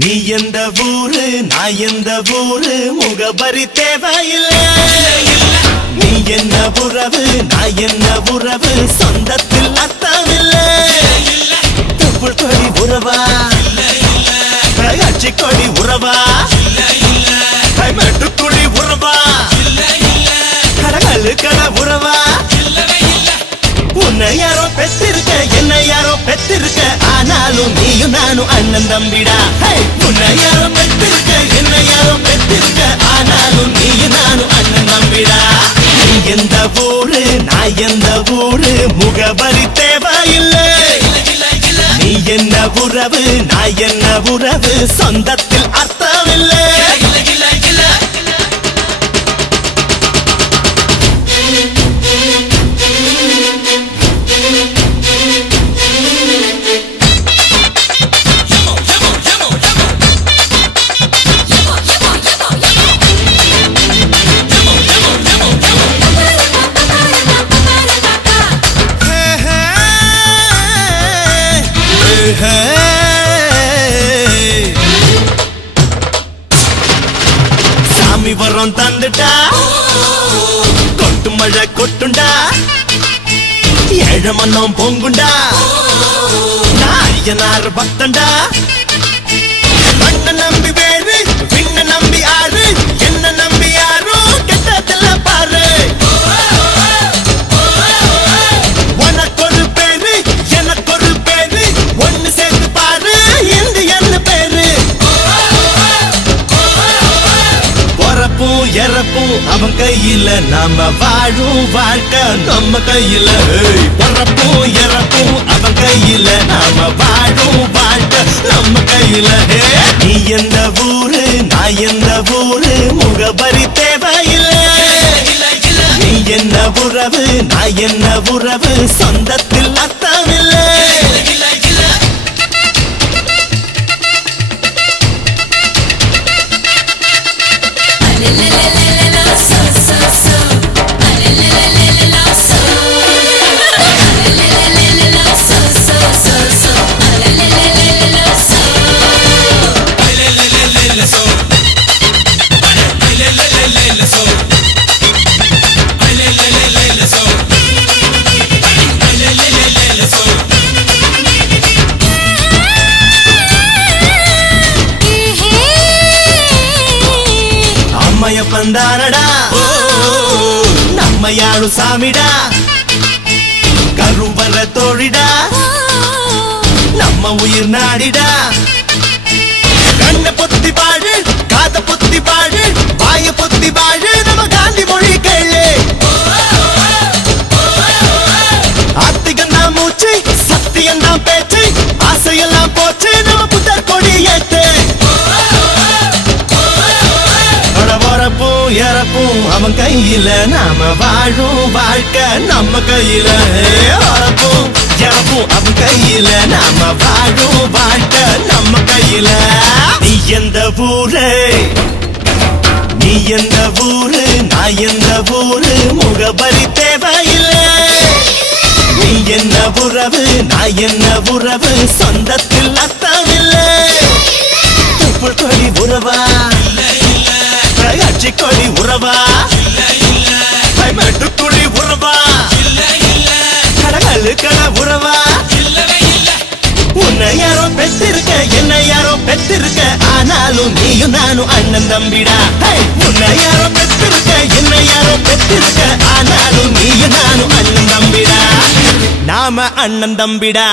நீ எந்த ஊரு நான் எந்த ஊரு முகபரி தேவையில்லை. நீ என்ன உறவு நான் என்ன உறவு சொந்தத்தில் அர்த்தமில்லை. தொப்புள் கொடி உறவா அச்சி கொடி உறவா மெட்டுக்குடி உறவா கடகலு கட உறவா உன்னை யாரோ பெற்றிருக்க என்ன யாரோ பெற்றிருக்க ஆனாலும் நீயும் நானும் அண்ணன் தம்பிடா. உன்னை யாரோ பெற்றிருக்க என்ன யாரோ பெற்றிருக்க ஆனாலும் நீயும் நானும் அண்ணன் தம்பிடா. நீ எந்த ஊரு நான் எந்த ஊரு முகபரி தேவையில்லை. நீ என்ன உறவு நான் என்ன உறவு சொந்தத்தில் அர்த்தமில்லை. சாமி வரம் தந்துட்டா கொட்டு மழை கொட்டுண்டா ஏழ மன்னம் பொங்குண்டா நான் ஐயனார் பக்தண்டா. மண்ண நம்பி வேறு பின்ன நம்பி ஆறு என்ன நம்பி யாரோ கெட்டதில்ல பாரு. உனக்கொரு பேரு எனக்கொரு பேரு ஒன்னு சேர்த்து பாரு இந்த என்ன பேரு. பொறப்பும் இறப்பும் அவன் கையில நாம வாழும் வாழ்க்கை நம்ம கையில. பொறப்பும் இறப்பும் அவன் கையில நாம வாழும் வாழ்க்கை நம்ம கையில. நீ எந்த ஊரு நான் எந்த ஊரு முகபரி தேவையில்லை. நீ என்ன உறவு நான் என்ன உறவு சொந்தத்தில் அர்த்தமில்லை. பந்தானடா நம்ம யாழு சாமிடா கருவற தோழிடா நம்ம உயிர் நாடிடா. கண்ண பொத்தி பாடு காத பொத்தி பாடு வாய பொத்தி பாடு நம்ம காந்தி மொழி கேளு. ஆத்திகந்தான் மூச்சு சத்தியந்தான் பேச்சு ஆசையெல்லாம் போச்சு நம்ம புத்தர் கொடி ஏத்து. இறப்பும் அவன் கையில நாம வாழும் வாழ்க்கை நம்ம கையில. இறப்பும் இறப்பும் அவன் கையில நாம வாழும் வாழ்க்கை நம்ம கையில. நீ எந்த ஊரு நீ எந்த ஊரு நான் எந்த ஊரு முகபரி தேவையில்லை. நீ என்ன உறவு நான் என்ன உறவு சொந்தத்தில் அர்த்தமில்லை. தொப்புள் கொடி உறவா அச்சி கொடி உறவா மெட்டுக்குடி உறவா கடகலு கட உறவா. உன்னை யாரோ பெற்றிருக்க என்ன யாரோ பெற்றிருக்க ஆனாலும் நீயும் நானும் அண்ணன் தம்பிடா. உன்னை யாரோ பெற்றிருக்க என்ன யாரோ பெற்றிருக்க ஆனாலும் நீயும் நானும் அண்ணன் தம்பிடா. நாம அண்ணன் தம்பிடா.